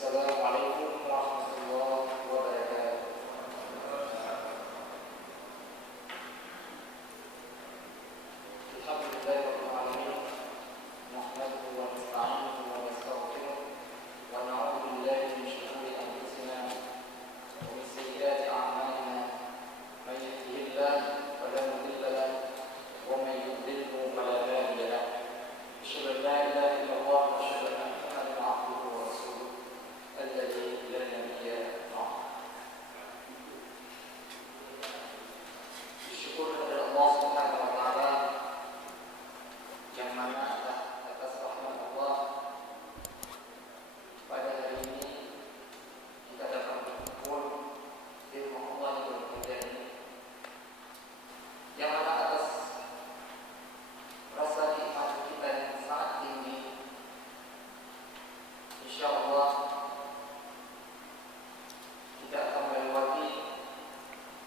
Assalamualaikum warahmatullahi wabarakatuh. Alhamdulillahirabbil alamin. Nahmaduhu wa nasta'inuhu wa nastaghfiruh wa na'udzu billahi min shururi anfusina wa min sayyiati a'malina. May yahdihillahu fala mudilla lahu wa may yudlilhu fala hadiya lahu. Asyhadu an la ilaha illallah wa asyhadu anna Muhammadan 'abduhu wa rasuluh. Alladzi la nabiyya ba'dahu. Syukur kepada Allah Subhanahu wa taala yang mana atas rahmat Allah pada hari ini kita dapat berkumpul di rumah Allah yang bermulia ini, yang mana atas rasa nikmat kita yang sangat tinggi, insyaallah kita akan melewati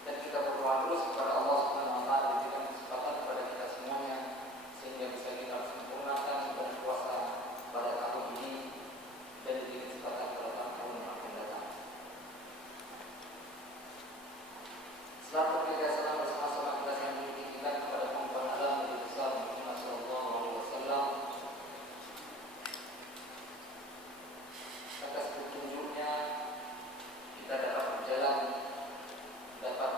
dan kita berdoa terus kepada Allah Subhanahu wa taala diberikan kesempatan kepada kita semuanya sehingga bisa kita sempurnakan ibadah puasa pada tahun ini dan diberikan kesempatan pada tahun yang akan datang. Selamat berkegiatan bersama-sama kita yang diinginkan kepada pengumuman alam Nabi besar Muhammad sallallahu alaihi wasallam atas petunjuknya kita dapat berjalan, dapat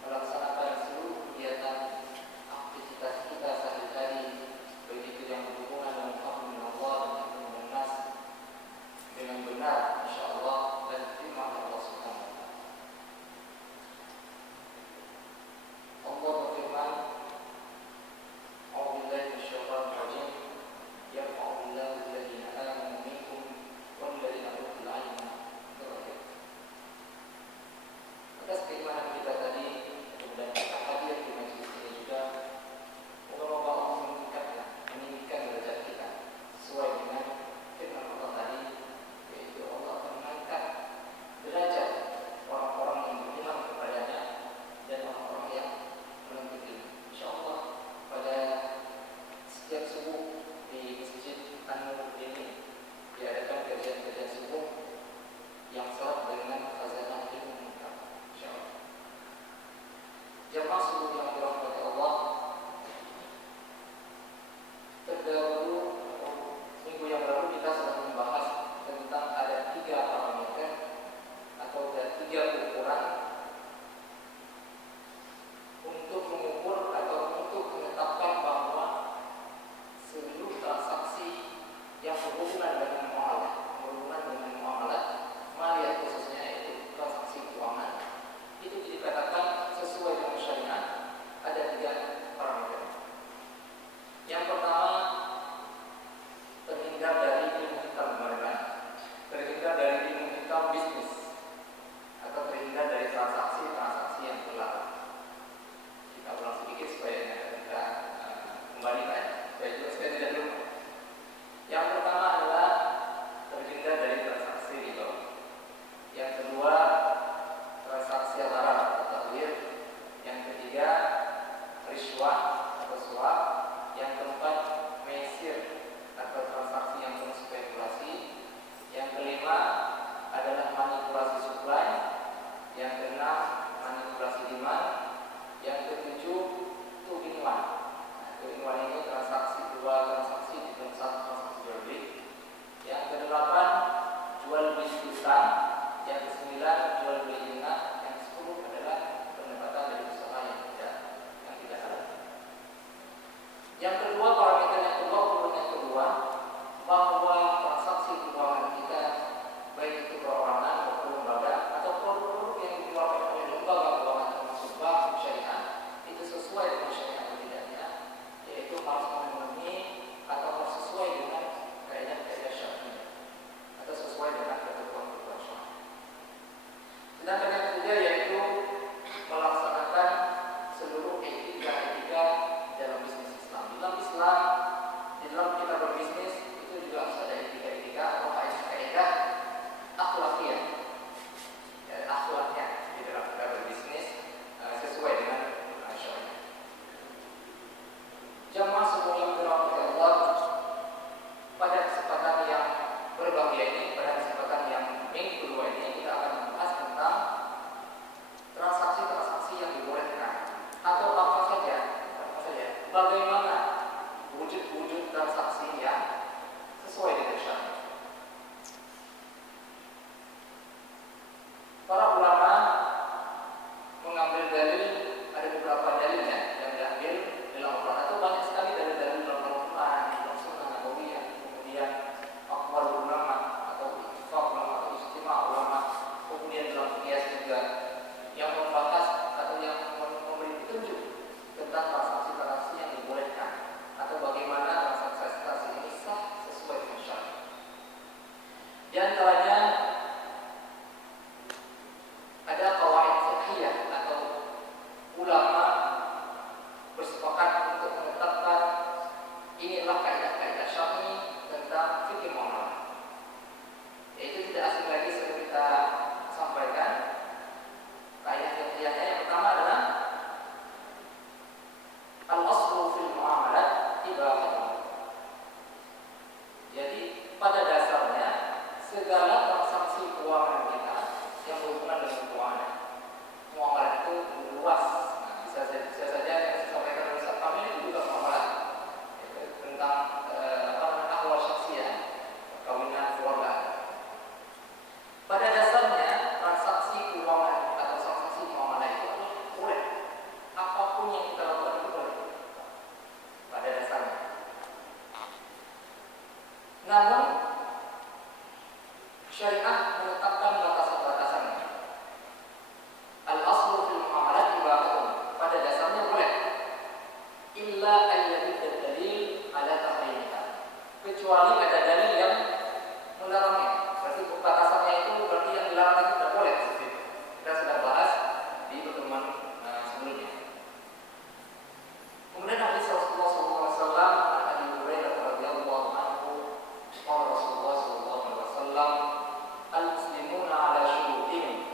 melaksanakan seluruh kegiatan aktivitas kita sehari-hari, baik itu yang berhubungan dengan agama Allah dan agama nas dengan benar, insyaallah, dan firman Allah Subhanahu wa taala. Para ulama mengambil dalil, ada beberapa dalil ya yang diambil dalam Al-Quran itu banyak sekali dari dalil dalam Al-Quran, dalam Sunnah Nabawiyah, kemudian aqwal ulama atau ittifaq ulama atau ijtima' ulama, kemudian dalam qiyas juga yang membahas atau yang memberi petunjuk tentang transaksi-transaksi yang dibolehkan atau bagaimana transaksi ini sah sesuai dengan syariat. Di antaranya ada qawaid fiqhiyah atau ulama bersepakat untuk menetapkan inilah kaidah-kaidah syar'i tentang fikih muamalah. Yaitu tidak asing lagi seperti kita sampaikan. Kaidah fiqhiyahnya yang pertama adalah al-aslu fil muamalat ibahah. Jadi pada dasarnya segala transaksi keuangan kita yang berhubungan dengan keuangan, muamalah itu luas. Nah, bisa saja yang saya sampaikan oleh Ustaz Kamil itu juga muamalah tentang ahwal syakhsiyah, perkawinan, keluarga. Pada dasarnya transaksi keuangan atau transaksi muamalah itu adalah boleh. Apapun yang kita lakukan itu boleh. Pada dasarnya. Namun syariah menetapkan batasan-batasannya. Al-aslu fil muamalat ibahatun. Pada dasarnya boleh. Illa ayyadid dalil ala tahrimiha. Kecuali ada dalil yang melarangnya. Berarti batasannya itu berarti yang dilarang itu tidak boleh. Kita sudah bahas di pertemuan sebelumnya. Kemudian hadis Rasulullah SAW dari Abu Hurairah radhiyallahu anhu, qala Rasulullah SAW, al-muslimuna ala syurutihim.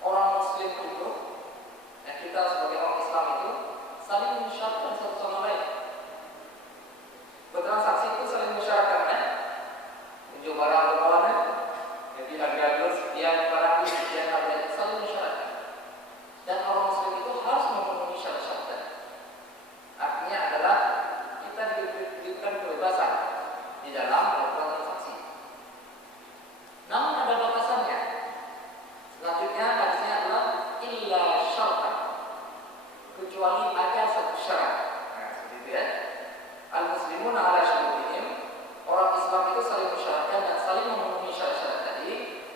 Orang muslim itu, kita sebagai orang Islam itu saling mensyaratkan satu sama lain. Bertransaksi itu saling mensyaratkan, unjuk barang berkawanan, jadi harga jual sekian, barang ini sekian, harga itu saling mensyaratkan. Dan orang muslim itu harus memenuhi syarat-syarat. Artinya adalah kita diberikan kebebasan di dalam melakukan transaksi. Namun ada batasannya. Selanjutnya hadisnya adalah illa syartan, kecuali ada satu syarat. Nah, seperti itu ya. Al-muslimuna ala syurutihim. Orang Islam itu saling mensyaratkan dan saling memenuhi syarat-syarat tadi,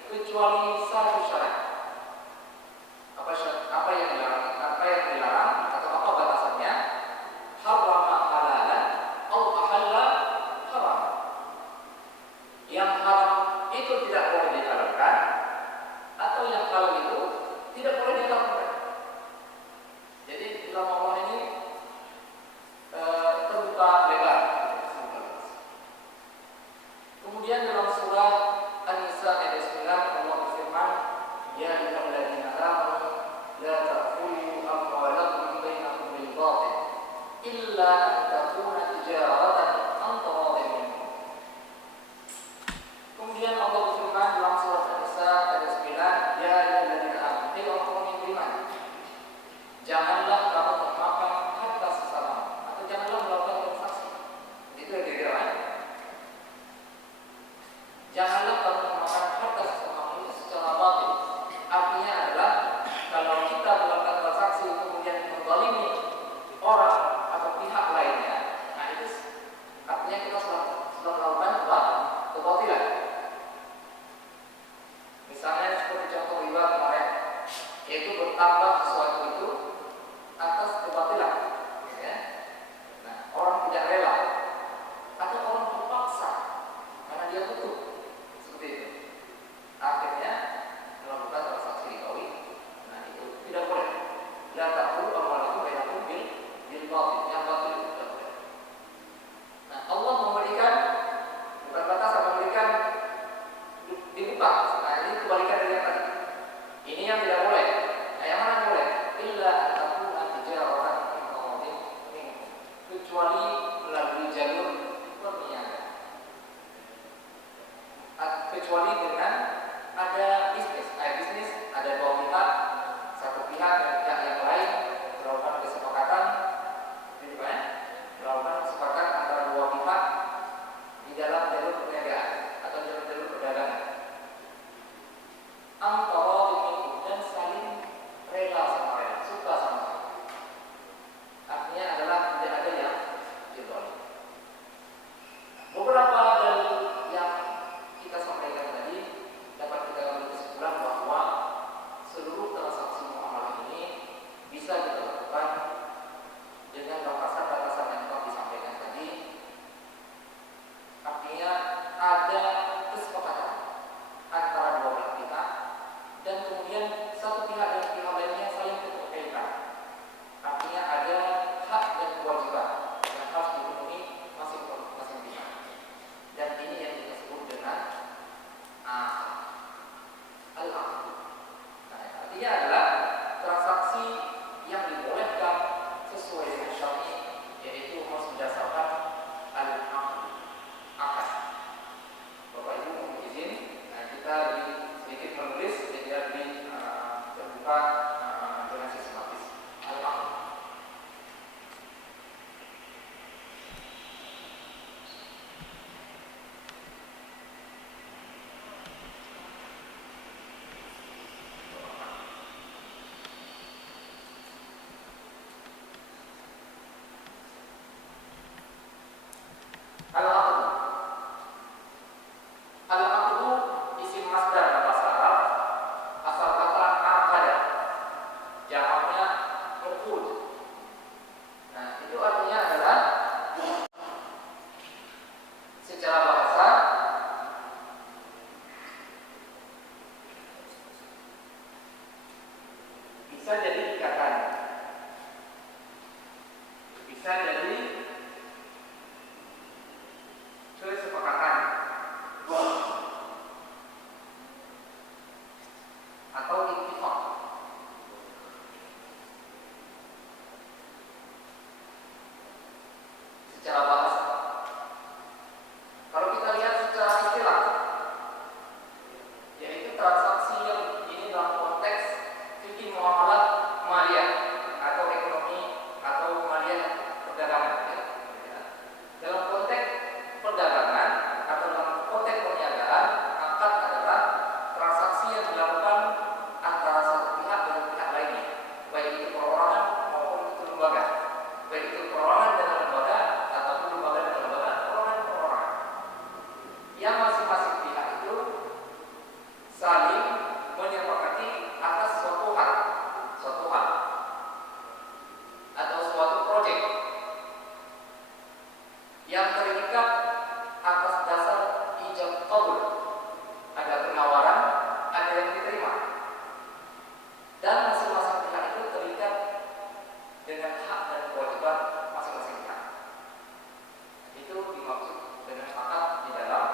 kecuali satu syarat. Apa yang dilarang atau apa batasannya? Harrama halalan atau ahalla haram. Yang haram itu tidak boleh dihalalkan, atau yang halal itu tidak boleh diharamkan. Jadi dalam muamalah ini terbuka lebar. Kemudian dalam surah An-Nisa ayat 9 Allah berfirman, ya ayyuhalladzina amanu la ta'kulu amwalakum bainakum bil batil illa an takuna tijaratan an taradin minkum. Kemudian Allah berfirman dalam surah An-Nisa ayat 9, ya ayyuhalladzina amanu, hai orang yang beriman, janganlah kamu memakan harta sesama atau janganlah melakukan transaksi. Itu yang dikatakan. Janganlah kamu memakan harta sesama itu secara batil. Artinya adalah kalau kita melakukan transaksi kemudian menzalimi orang atau pihak lainnya, nah itu artinya kita sudah melakukan kebatilan. Misalnya seperti contoh riba kemarin, yaitu bertambah sesuatu itu atas kebatilan, ya. Nah, orang tidak rela atau orang terpaksa karena dia butuh, seperti itu. Akhirnya melakukan transaksi ribawi. Nah, itu tidak boleh. La ta'kulu amwalakum bainakum bil batil. Yang batil itu tidak boleh. Nah, Allah memberikan bukan batasan, memberikan dibuka. Nah, ini kebalikan dari yang tadi. Ini yang tidak boleh. Nah, yang mana boleh? Illa takuna tijaratan an taradin minkum. Kecuali melalui jalur perniagaan. Kecuali dengan ada bisnis, ada dua pihak, satu pihak dan pihak yang lain melakukan kesepakatan, melakukan kesepakatan antara dua pihak di dalam jalur perniagaan atau jalur perdagangan. bisa jadi ikatan, bisa jadi kesepakatan, atau ittifaq. Secara bahasa, kalau kita lihat secara istilah, yaitu transaksi yang ini dalam konteks fikih muamalat maliyah atau ekonomi atau maliyah perdagangan, ya. Dalam konteks perdagangan atau dalam konteks perniagaan, akad adalah transaksi yang dilakukan antara satu pihak dengan pihak lainnya, baik itu perorangan maupun itu lembaga, baik itu perorangan dengan lembaga ataupun lembaga dengan lembaga, perorangan perorangan, yang masing-masing pihak itu saling menyepakati atas suatu hal atau suatu proyek yang terikat atas dasar ijab qabul. Ada penawaran, ada yang diterima, dan masing-masing pihak itu terikat dengan hak dan kewajiban masing-masing pihak. Itu dimaksud dengan akad di dalam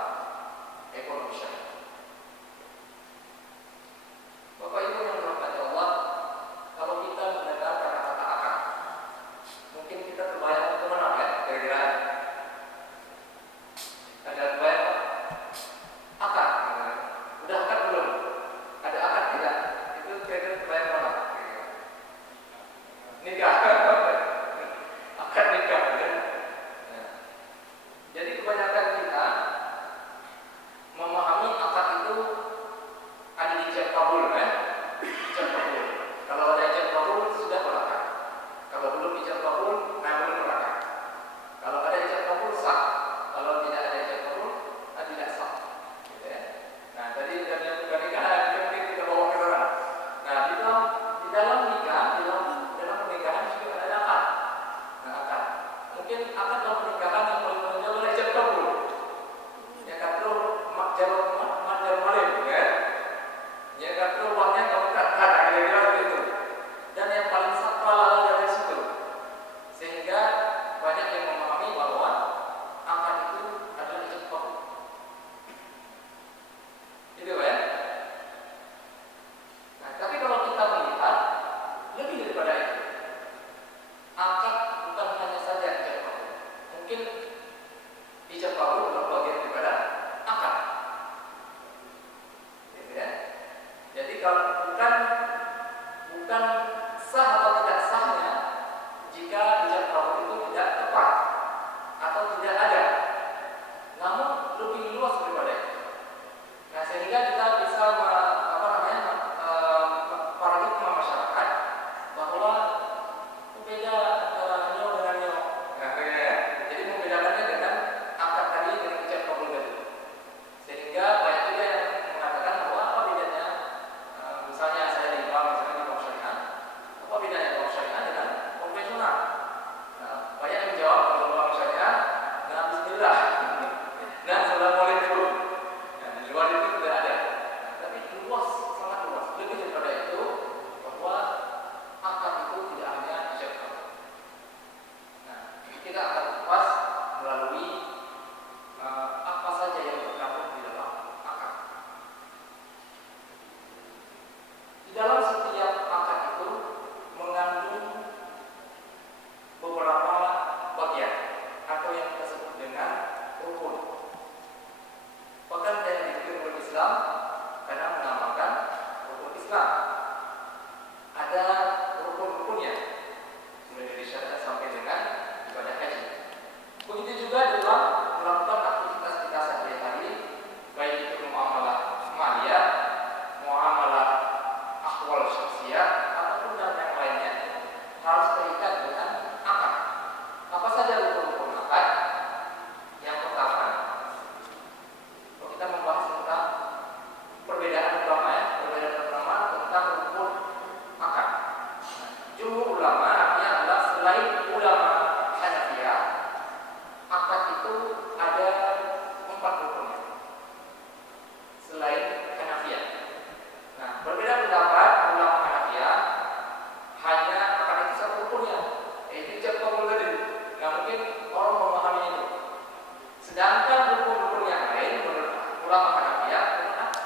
ulama Hanafiyah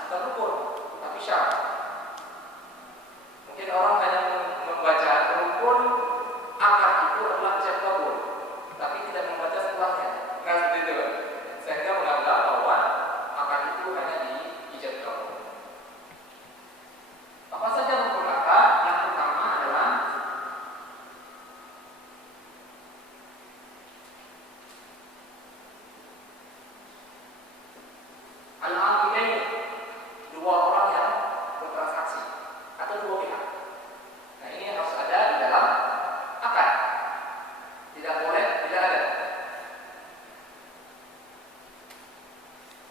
bukan rukun, tapi syarat. Mungkin orang hanya membaca rukun akad itu adalah ijab kabul, tapi tidak membaca setelahnya. Nah seperti itu, sehingga menganggap bahwa akad itu hanya di ijab kabul. Apa saja rukun akad? Yang pertama adalah al-aqidain, dua orang yang bertransaksi atau dua pihak. Nah ini harus ada di dalam akad. Tidak boleh tidak ada.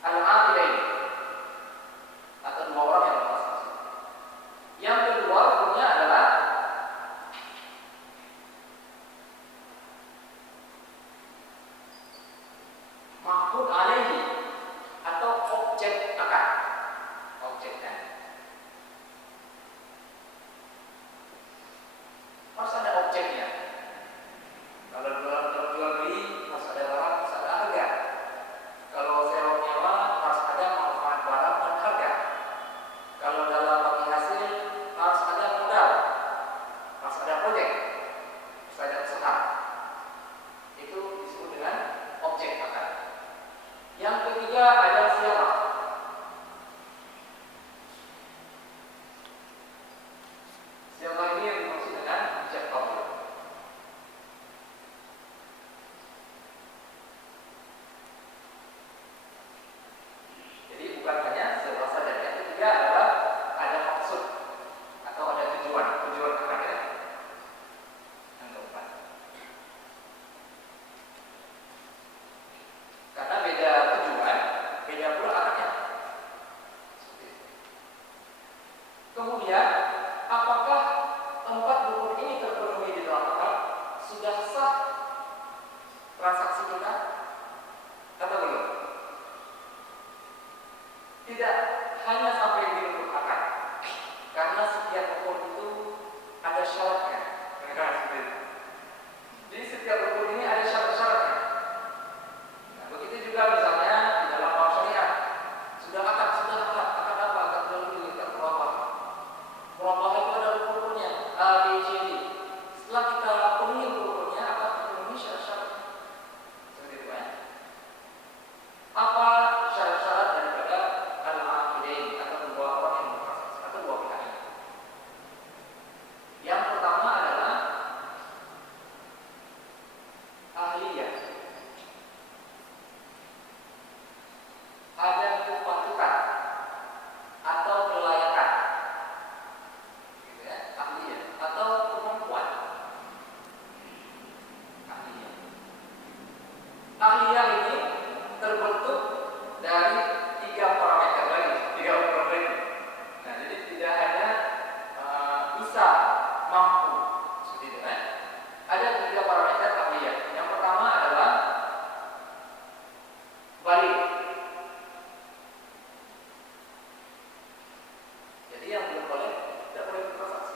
Al-aqidain atau dua orang yang bertransaksi. Yang kedua rukunnya adalah maqud alaihi atau objek akad. Objeknya harus ada objeknya. Kalau jual beli harus ada barang, harus ada harga. Kalau sewa nyewa harus ada manfaat barang dan harga. Kalau dalam bagi hasil harus ada modal, harus ada proyek, harus ada usaha. Itu disebut dengan objek akad. Yang ketiga ada siapa? Siapa ini yang dimaksud dengan ijab kabul. Jadi bukan hanya siapa saja. Yang ketiga adalah ada maksud atau ada tujuan akadnya. Yang keempat. Karena beda tujuan, beda pula akadnya. Seperti itu. Kemudian, apakah empat rukun ini terpenuhi di dalam akad? Sudah sah transaksi kita atau belum? Tidak hanya sampai di rukun akad, karena setiap rukun itu ada syaratnya. Nah, seperti itu. Jadi setiap rukun ini ada syarat-syaratnya. Nah, begitu juga misalnya di dalam bab syariat sudah akad apa? Akad jual beli, akad murabah. Murabah itu ada rukun-rukunnya A, B, C, D. Setelah kita penuhi rukun-rukunnya, akan memenuhi syarat-syarat. Seperti itu ya. Apa syarat-syarat daripada al-aqidain atau dua orang yang bertransaksi atau dua pihak ini? Yang pertama adalah ahliyah. Ada kepatutan atau kelayakan, gitu ya, ahliyah atau kemampuan. Ahliyah. Ahliyah ini terbentuk dari tiga parameter lagi, tiga ukur lagi. Nah, jadi tidak hanya bisa, mampu, seperti itu kan? Ada tiga parameter ahliyah. Yang pertama adalah balik. Jadi yang belum boleh, tidak boleh bertransaksi.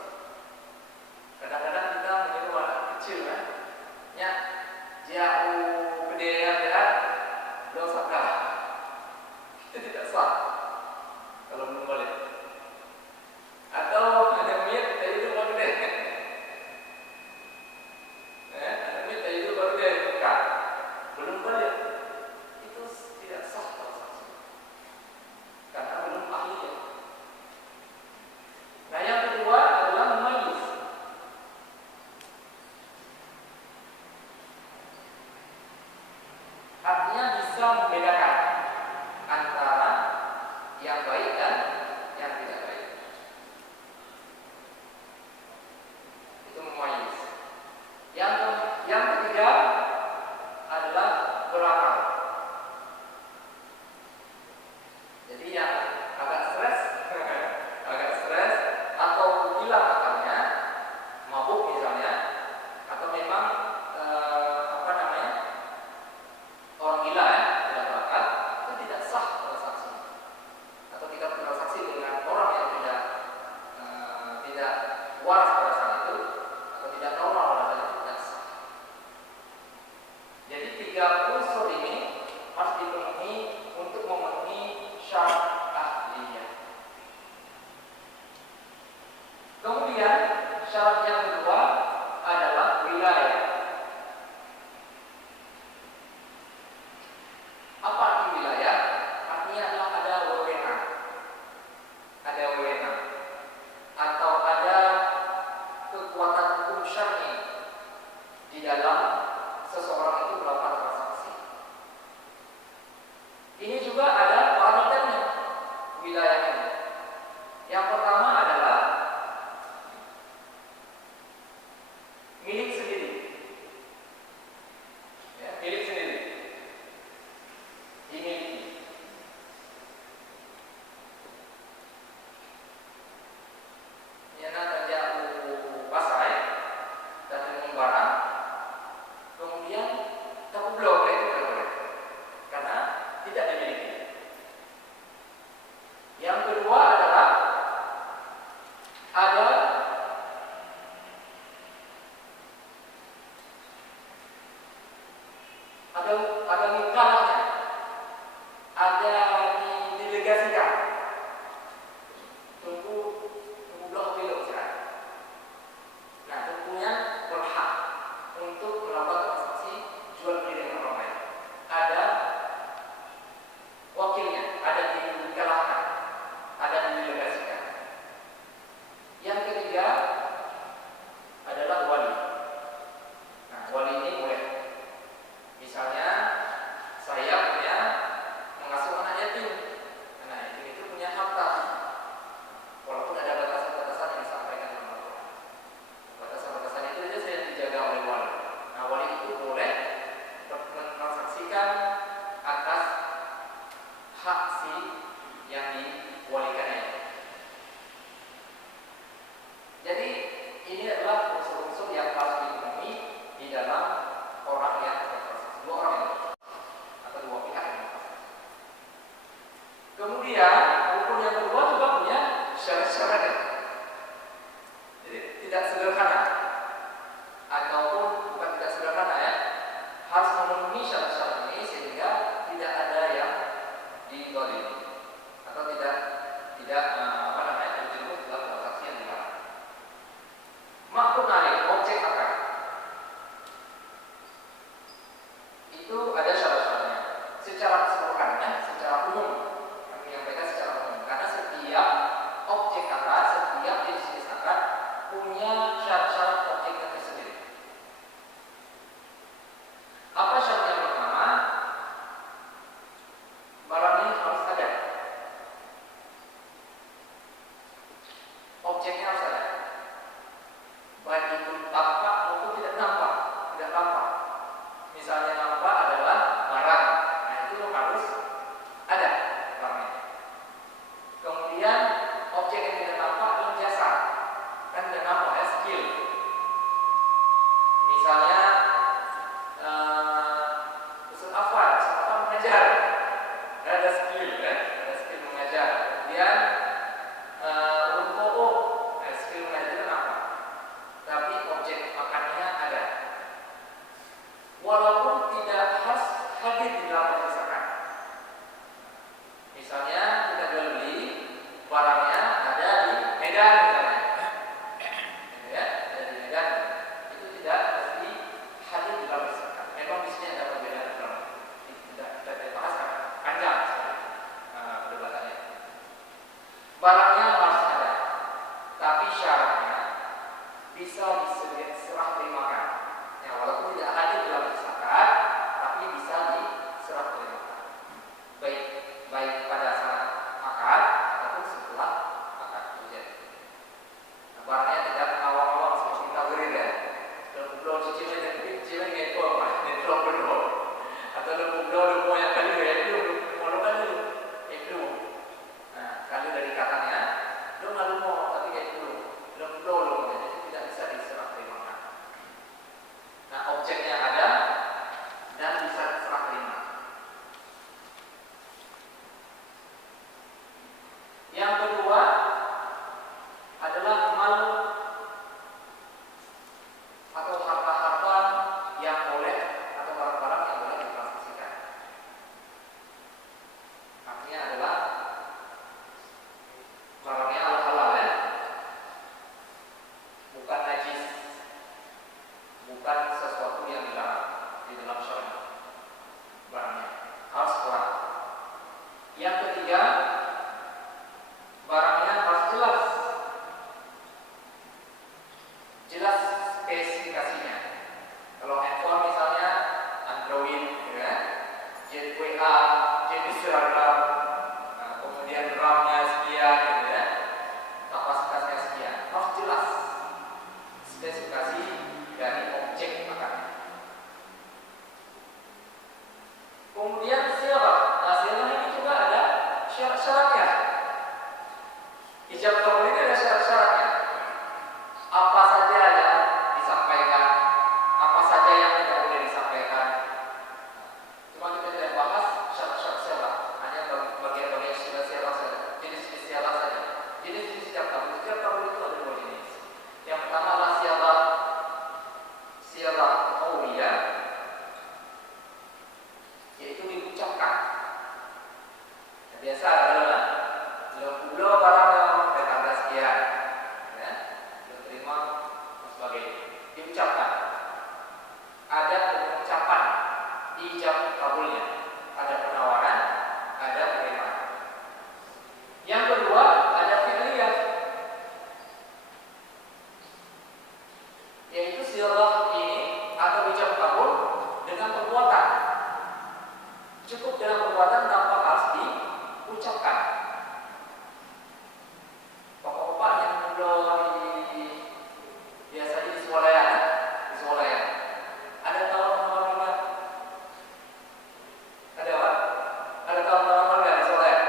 Kadang-kadang kita menyuruh anak kecil kan, ya, jauh gede ya, dosa kalah. Itu tidak sah kalau belum boleh. Atau ada mit dari itu baru deh. Ada mit dari itu baru deh buka. Belum boleh. Itu tidak sah transaksi. Karena belum ahliyah. Nah yang kedua adalah memayis. Artinya bisa membedakan antara yang baik dan yang diwalikannya. Jadi ini adalah unsur-unsur yang harus dipenuhi di dalam orang yang berproses, dua orang yang berproses atau dua pihak yang berproses. Kemudian rukun yang kedua juga punya syarat-syaratnya. Jadi tidak sederhana, ataupun bukan tidak sederhana ya, harus memenuhi syarat-syarat ini sehingga tidak ada yang didolimi atau tidak terjerumus dalam transaksi yang dilarang. Makhluk naik, objek akad itu ada syarat-syaratnya. Secara keseluruhannya, secara umum, kami menyampaikan secara umum, karena setiap objek akad, setiap jenis akad punya syarat-syarat objeknya tersendiri. Apa syarat yang pertama? Barangnya harus ada, objeknya harus ada, baik itu tampak maupun tidak nampak, tidak tampak. Misalnya nampak adalah barang, nah itu harus ada barangnya. Kemudian objek yang tidak nampak adalah jasa, kan tidak nampak ya, skill. Misalnya Ustaz Afwan mengajar, ada skill kan, ada skill mengajar. Kemudian skill mengajar itu nampak, tapi objek makannya ada. Walaupun tidak harus hadir di dalam majelis akad. Misalnya kita jual beli, barangnya ada di Medan misalnya, gitu ya, ada di Medan, itu tidak mesti hadir di dalam majelis akad. Memang di sini ada perbedaan dalam, tidak kita bahas kan, panjang sekali perdebatannya. Barangnya harus ada, tapi syaratnya bisa diserah terimakan. Ya, walaupun tidak hadir dalam majelis akad, tapi bisa diserah terimakan. Baik pada saat akad ataupun setelah akad terjadi. Nah, barangnya tidak awal-awal seperti tawirin ya. Belum cicilnya dan cicilnya gitu apa? Belum. Atau belum yang kali ya itu belum kali itu. Nah, kali dari katanya belum tapi kayak itu belum jadi tidak bisa diserah terimakan. Nah, objeknya ada dan bisa diserah terima. Yang kedua adalah mal atau harta-harta yang boleh atau barang-barang yang boleh ditransaksikan. Artinya adalah barangnya halal ya, bukan najis, bukan sesuatu yang dilarang di dalam syariat. Barangnya harus kuat. Yang ketiga, barangnya harus jelas spesifikasinya. Kalau handphone misalnya Android, ya, WA, jenis seragam, kemudian RAM-nya sekian, gitu ya, kapasitasnya sekian, harus jelas spesifikasi dari objek akadnya. Kemudian sirah. Nah, sirah ini juga ada syarat-syaratnya. Ijab kabul ini ada syarat-syaratnya. Apa saja yang disampaikan, apa saja yang tidak boleh disampaikan. Cuma kita tidak bahas syarat-syarat sirah, hanya bagian-bagian sirah saja, jenis-jenis sirah saja. Jenis-jenis ijab kabul itu ada dua jenis. Yang pertama adalah sirah qauliyah, yaitu diucapkan. Nah, biasa adalah belum barang dan harga sekian, ya, belum terima dan sebagainya, diucapkan. Ada pengucapan ijab kabulnya, ada penawaran, ada penerimaan. Yang kedua ada fi'liyah, yaitu sirah ini atau ijab kabul dengan perbuatan. Cukup dengan perbuatan tanpa harus diucapkan. Bapak-bapak yang muda biasanya di swalayan. Ada tawar-tawar juga? Ada apa? Ada tawar-tawar nggak di swalayan?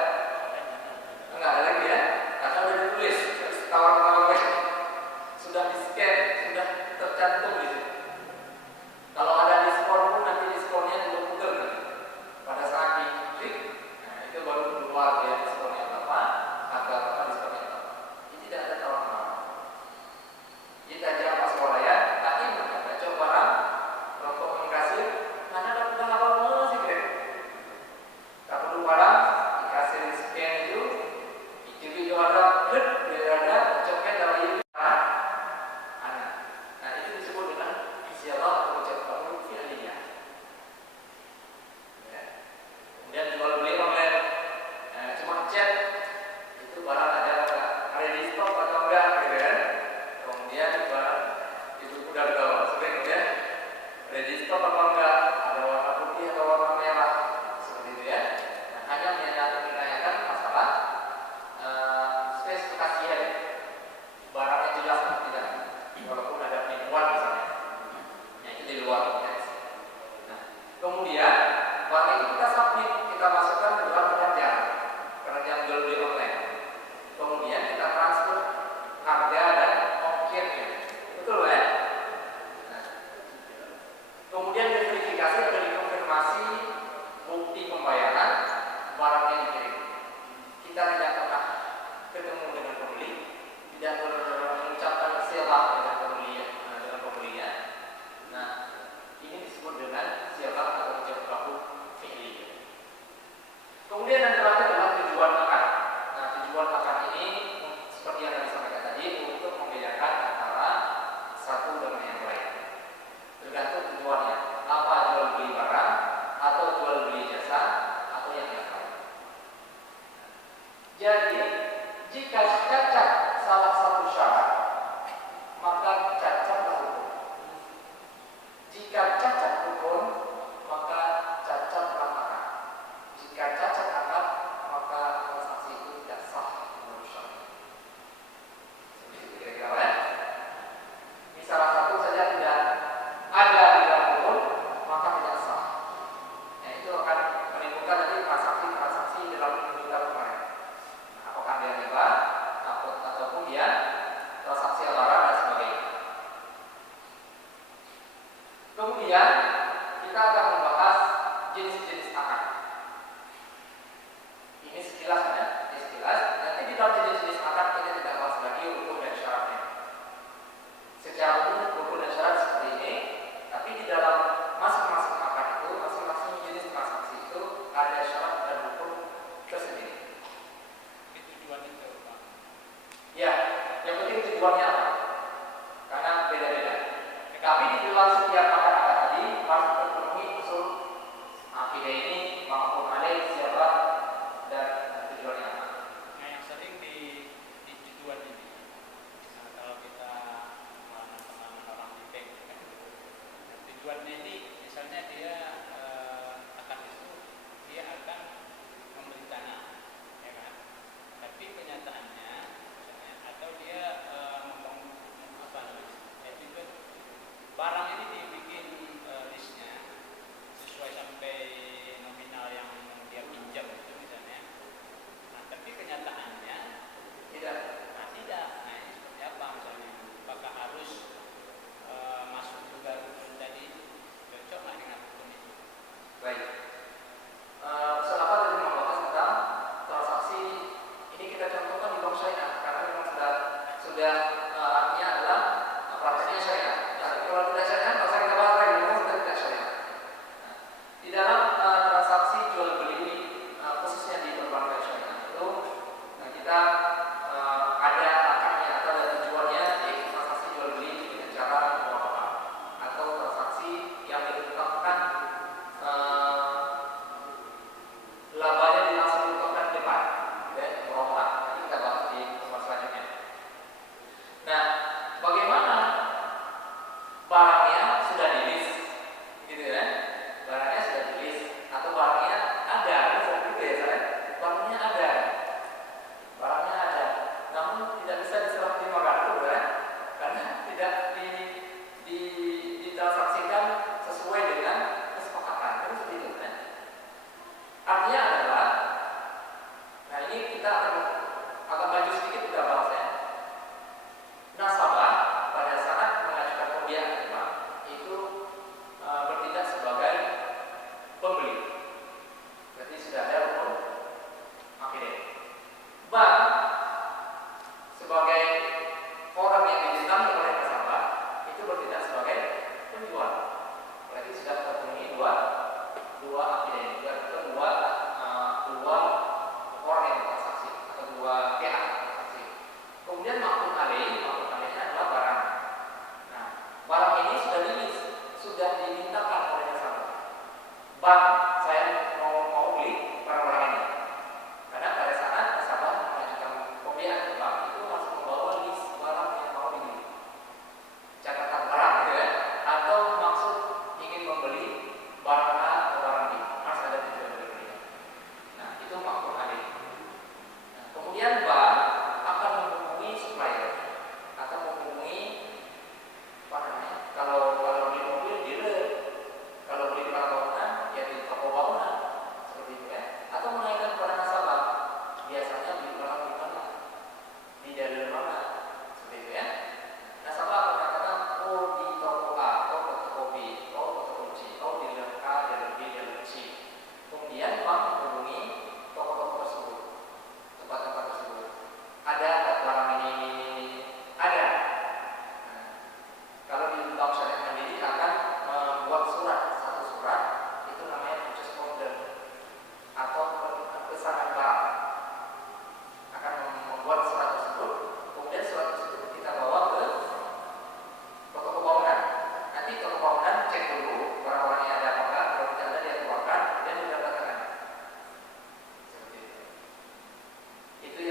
cek itu barang ada di stok atau enggak gitu kan. Kemudian barang itu udah sering ya ada di stok apa enggak, ada warna putih atau warna merah seperti itu ya. Nah, hanya menanyakan masalah spesifikasi barangnya jelas atau tidak, walaupun ada penipuan misalnya. Nah, itu di luar konteks. Nah, kemudian barang itu kita submit, kita masukkan ke dalam keranjang jual beli online. Kemudian kita transfer harga dan ongkirnya, betul ya? Nah, kemudian diverifikasi atau dikonfirmasi bukti pembayaran barang yang dikirim. Kita tidak pernah ketemu dengan pembeli, tidak mengucapkan silah dengan pembelinya. Nah, ini disebut dengan silah atau ijab kabul fi'li. Kemudian yang terakhir adalah tujuan akad. Nah, tujuan akad ini seperti yang disampaikan tadi untuk membedakan antara satu dengan yang lain. Tergantung tujuannya. Apa jual beli barang atau jual beli jasa atau yang lain. Jadi, jika cacat salah satu syarat, maka cacatlah hukum. Jika cacat hukum, maka cacatlah akad. Jika cacat akad, maka transaksi itu tidak sah menurut syariat. Seperti kira-kira ya. Ini salah satu saja tidak ada di dalam hukum, maka tidak sah. Nah, itu akan menimbulkan nanti transaksi dalam kita kemarin. Apakah dia riba ataupun dia transaksi lara dan sebagainya. Kemudian kita akan membahas jenis-jenis akad. Ini sekilas ya, ini sekilas. Nanti di dalam jenis-jenis akad kita tidak bahas lagi rukun dan syaratnya. Secara umum rukun dan syarat seperti ini, tapi di dalam masing-masing akad itu, masing-masing jenis transaksi itu ada syarat dan rukun tersendiri. Ya, yang penting tujuannya apa? Karena beda-beda. Tapi di dalam setiap akad-akad tadi harus terpenuhi unsur akidah ini maupun alaih siapa dan tujuannya apa. Nah, yang sering di tujuan ini, kalau kita teman-teman orang di bank, kan, tujuannya ini misalnya dia akad itu dia akan membeli tanah, ya kan? Tapi kenyataannya atau dia barang ini dibikin listnya sesuai sampai nominal yang dia pinjam itu misalnya. Nah, tapi kenyataannya tidak. Nah, ini seperti apa misalnya? Apakah harus masuk juga rukun tadi? Cocok nggak dengan rukun itu? Baik. Selama tadi membahas tentang transaksi ini kita contohkan di bank syariah karena memang sudah artinya adalah prakteknya syariah. Kalau tidak syariah, kalau kita bahas lagi memang sudah tidak syariah. Di dalam transaksi jual beli khususnya di perbankan syariah itu, nah kita ada akadnya atau ada tujuannya yaitu transaksi jual beli dengan cara murabahah atau transaksi yang ditetapkan labanya langsung ditetapkan di depan, murabahah. Nanti kita bahas di tempat selanjutnya. Nah, bagaimana barangnya sudah di list, gitu ya? Barangnya sudah di list atau barangnya ada, juga ya saya? Barangnya ada,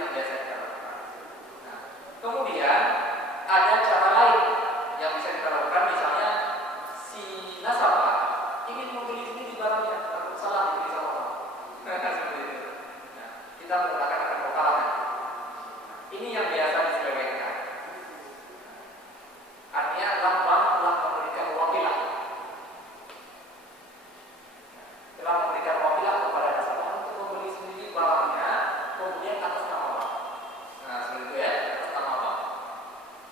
yang biasa kita lakukan. Nah, kemudian ada cara lain yang bisa kita lakukan, misalnya si nasabah ingin membeli sendiri barangnya, takut salah dibeli sama orang. Seperti itu. Nah, kita menggunakan akad wakalah. Ini yang biasa disepelekan. Artinya adalah bank telah memberikan wakilah, kepada nasabah untuk membeli sendiri barangnya, kemudian atas nama bank. Nah, seperti itu ya, atas nama bank.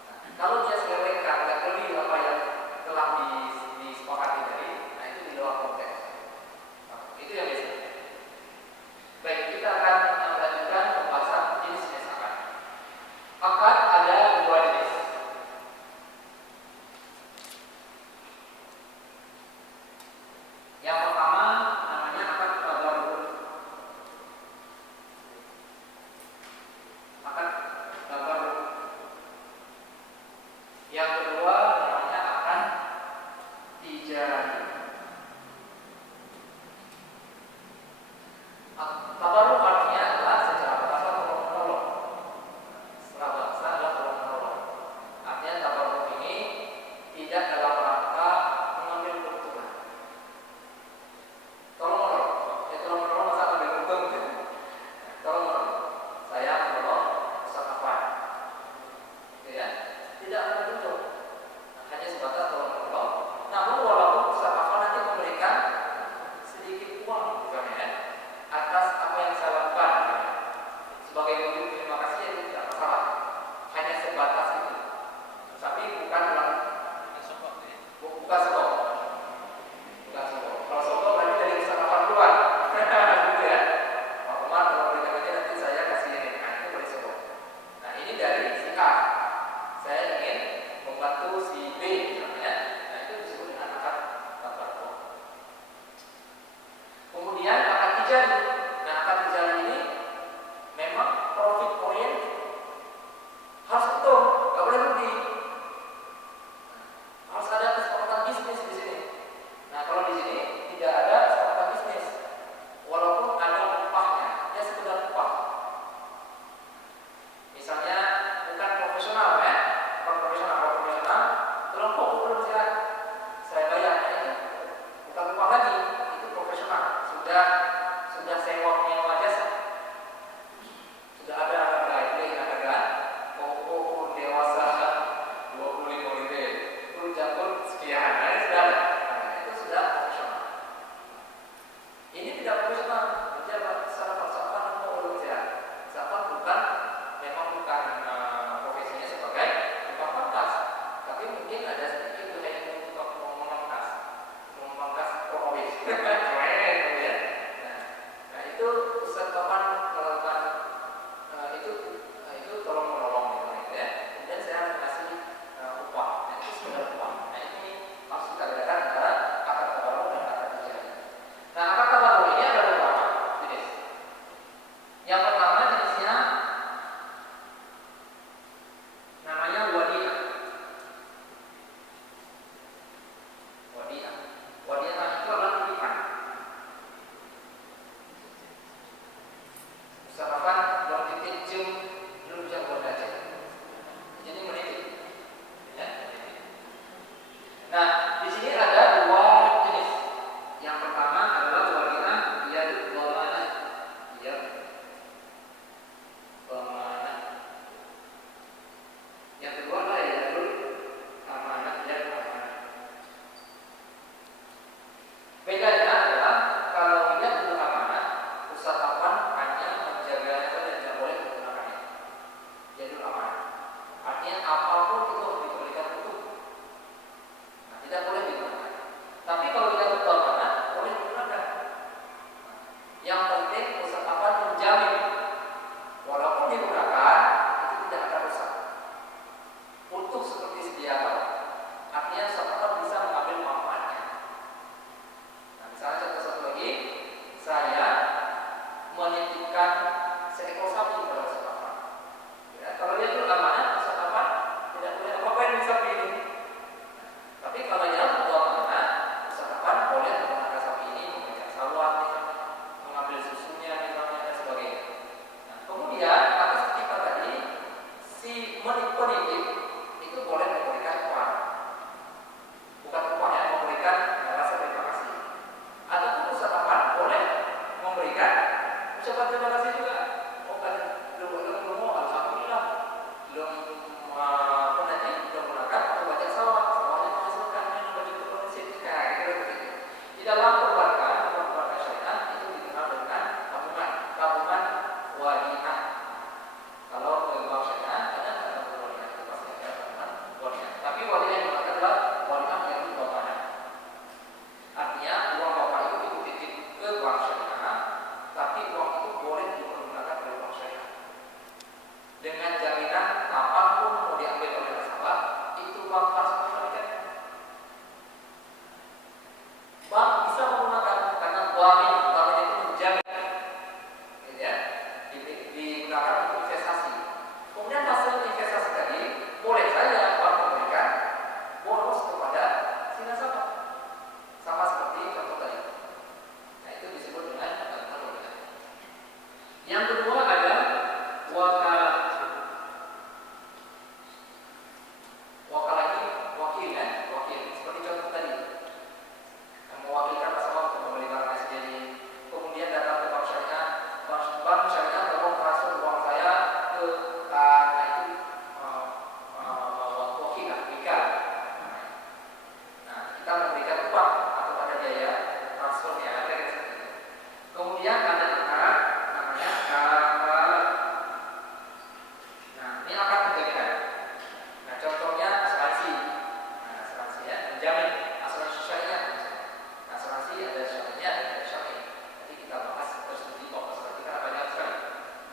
Nah, kalau dia selewengkan, nggak beli apa yang telah disepakati tadi, nah itu di luar konteks. Nah, itu yang biasa. Baik, kita akan melanjutkan pembahasan jenis-jenis akad. Akad ada dua jenis. Yang pertama namanya akad tabarruk. Akad tabarruk. Yang kedua namanya akad tijarah. Tabarruk artinya adalah secara bahasa tolong menolong. Secara bahasa adalah tolong menolong. Artinya tabarruk ini tidak dalam rangka mengambil keuntungan. Tolong menolong. Ya tolong menolong masa ambil untung gitu. Tolong menolong. Saya menolong Ustaz Afwan. Gitu ya. Tidak ambil untung. Hanya sebatas tolong menolong. Namun walaupun Ustaz Afwan nanti memberikan sedikit uang misalnya ya, atas apa yang saya lakukan sebagai wujud terima kasih, itu tidak masalah. Hanya sebatas itu. Tapi bukan dalam bukan sokok. Bukan sokok. Kalau sokok berarti dari kesalahan keluar. Gitu ya. Pak Umar kalau berikan aja nanti saya kasih ini. Nah, itu boleh sokok. Nah, ini dari si A. Saya ingin membantu si B misalnya. Nah, itu disebut dengan akad tabarruk. Kemudian akad tijarah. Nah, akad tijarah ini memang profit oriented. Harus untung, nggak boleh rugi. Harus ada kesepakatan bisnis di sini. Nah, kalau di sini tidak ada kesepakatan bisnis, walaupun ada upahnya, ya sekedar upah. Misalnya bukan profesional ya, bukan profesional. Kalau profesional, tolong kok belum saya bayar ini, bukan upah lagi, itu profesional. Sudah sewa jasa, sudah ada harga itu harga pokok dewasa 25 ribu, full jatuh sekian, nah, itu sudah ada. Nah, itu sudah profesional. Ini tidak profesional, menjabat secara falsafah atau oleh Falsafah memang bukan profesinya sebagai tukang pangkas, tapi mungkin ada sedikit hanya untuk memangkas kronologis. Keren, ya. Nah, itu Ustaz kapan melakukan nah itu wakil nikah. Nah, kita memberikan uang atau ada biaya transfernya, kayak seperti itu. Kemudian ada akad namanya kafalah. Nah, ini akad penjaminan. Nah, contohnya asuransi. Nah, asuransi ya, menjamin asuransi syariah. Asuransi ada syariahnya, ada syariah. Nanti kita bahas tersebut di pokok asuransi karena banyak sekali.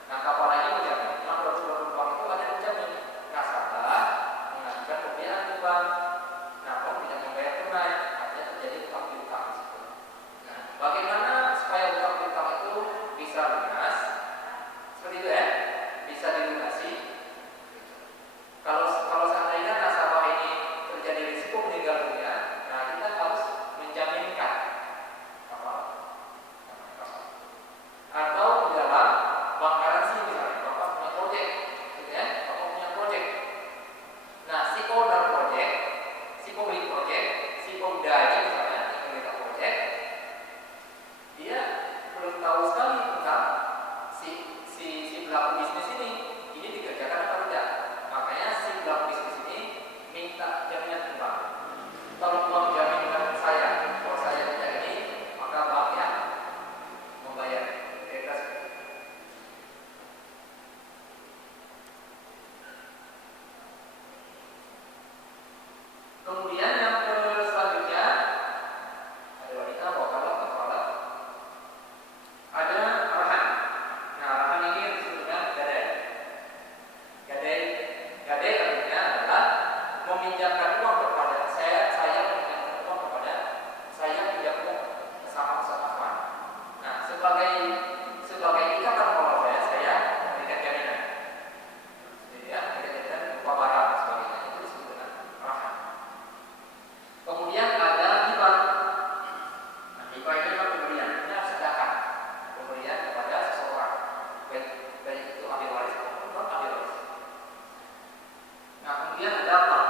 Nah, kafalah ini menjamin. Nah, produk-produk uang itu ada yang menjamin nasabah mengajukan pembiayaan ke bank. Nah, bank tidak membayar tunai, artinya terjadi utang piutang di situ. Nah, bagaimana supaya utang piutang itu bisa lunas? Seperti itu ya, bisa dilunasi. Kalau seandainya nasabah ini terjadi risiko meninggal dunia, nah kita harus menjaminkan apa? Atau di dalam bank garansi misalnya, bapak punya proyek, gitu ya, bapak punya proyek. Nah, si owner proyek, si pemilik proyek, si pemdanya misalnya, si pemilik proyek, dia belum tahu sekali tentang si pelaku bisnis ini dikerjakan atau tidak. Makanya si pelaku bisnis ini minta jaminan ke bank. Tolong uang jaminan saya, kalau saya tidak ini, maka bank yang membayar. Kira-kira seperti itu. Kemudian yang selanjutnya ada wanita wakalah kafalah, ada arahan. Nah, arahan ini disebut dengan gadai. Gadai artinya adalah meminjamkan uang kepada saya meminjamkan uang kepada saya pinjam uang sama-sama kawan. Nah, sebagai ikatan moral saya memberikan jaminan. Jadi ya, memberikan jaminan berupa barang dan sebagainya. Itu disebut dengan arahan. Kemudian ada hibah. Nah, hibah ini adalah pemberian. Ini harus sedekah. Pemberian kepada seseorang. Baik itu ahli waris maupun non ahli waris. Nah, kemudian ada apa?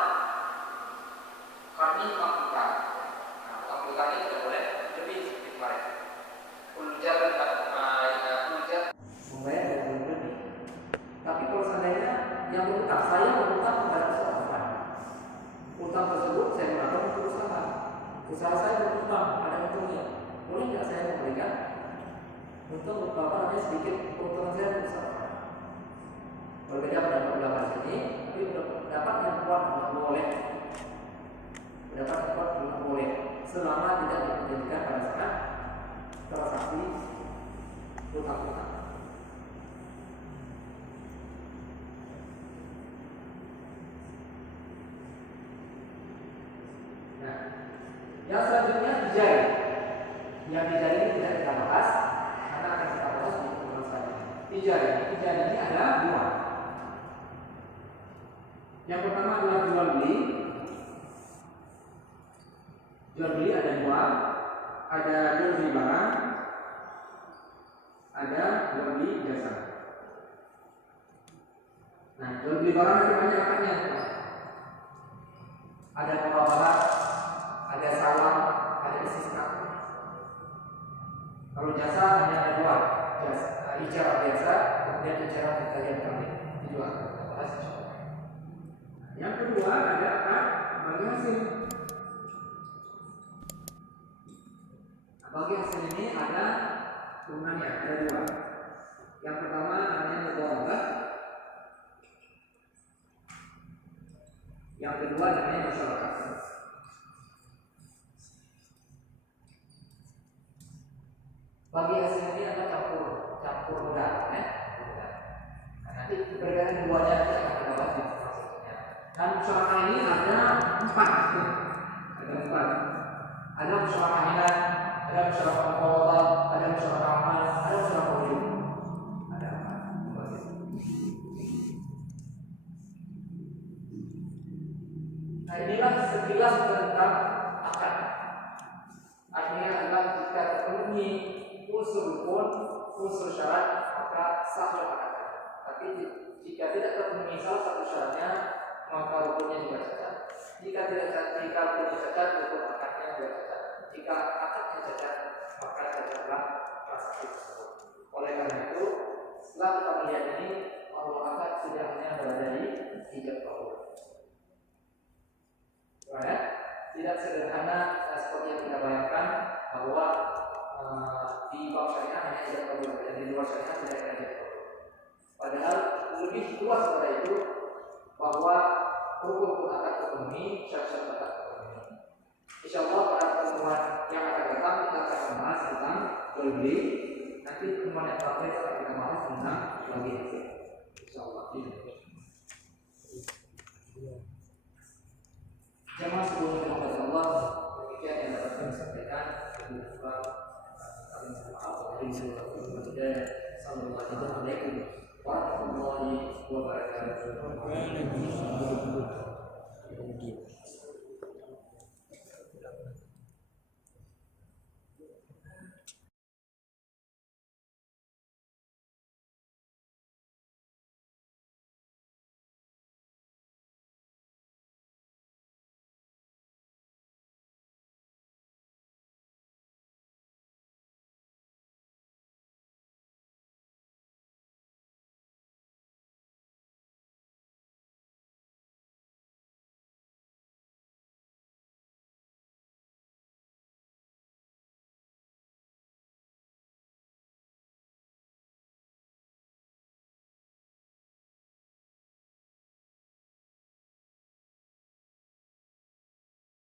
Karni maklukan. Nah, maklukan ini tidak boleh lebih seperti kemarin. Uljar membayar tidak boleh lebih. Tapi kalau seandainya yang berutang, saya berutang kepada seseorang. Utang tersebut saya gunakan untuk usaha. Usaha saya berutang, ada untungnya. Boleh nggak saya memberikan untuk sedikit keuntungan saya untuk usaha? Berbeda pendapat ulama sini, tapi pendapat yang kuat boleh. Pendapat yang kuat boleh, selama tidak dijadikan pada saat transaksi utang-utang. Nah, yang selanjutnya dijari. Yang dijari ini tidak kita bahas karena akan kita bahas di pertemuan selanjutnya. Dijari ini ada dua. Yang pertama adalah jual beli. Jual beli ada dua. Ada jual beli barang, ada jual beli jasa. Nah, jual beli barang itu banyak akadnya. Ada muamalah, ada salam, ada istisna. Kalau jasa hanya ada dua, ijarah biasa, kemudian ijarah berkalian kali. Itu dua. Yang kedua ada akad bagi hasil. Nah, bagi hasil ini ada turunannya, ada dua. Yang pertama namanya mudharabah. Yang kedua namanya masyarakat. Bagi hasil ini ada campur modal, ya. Nah, nanti perbedaan keduanya nanti akan kita bahas di selanjutnya. Dan musyawarah ini ada empat. Ada musyawarah minat, ada musyawarah mufawadah, ada musyawarah amal, ada musyawarah wujud. Ada empat. Nah, inilah sekilas tentang akad. Artinya adalah jika terpenuhi unsur rukun, unsur syarat, maka sahlah akad. Tapi jika tidak terpenuhi salah satu syaratnya, maka rukunnya juga cacat. Jika rukunnya cacat, rukun akadnya juga cacat. Jika akadnya cacat, maka cacatlah transaksi tersebut. Oleh karena itu, setelah kita melihat ini, bahwa akad tidak sederhana seperti yang kita bayangkan bahwa di bab syariah hanya ijab kabul dan di luar syariah tidak ada ijab kabul. Padahal lebih luas pada itu bahwa rukun akad terpenuhi, syarat-syarat akad terpenuhi. Insyaallah pada pertemuan yang akan datang kita akan membahas tentang jual beli. Nanti pertemuan yang terakhir akan kita bahas tentang jual beli. Insyaallah. Jamaah sebelum kita Allah, demikian yang dapat kami sampaikan. Assalamualaikum warahmatullahi wabarakatuh.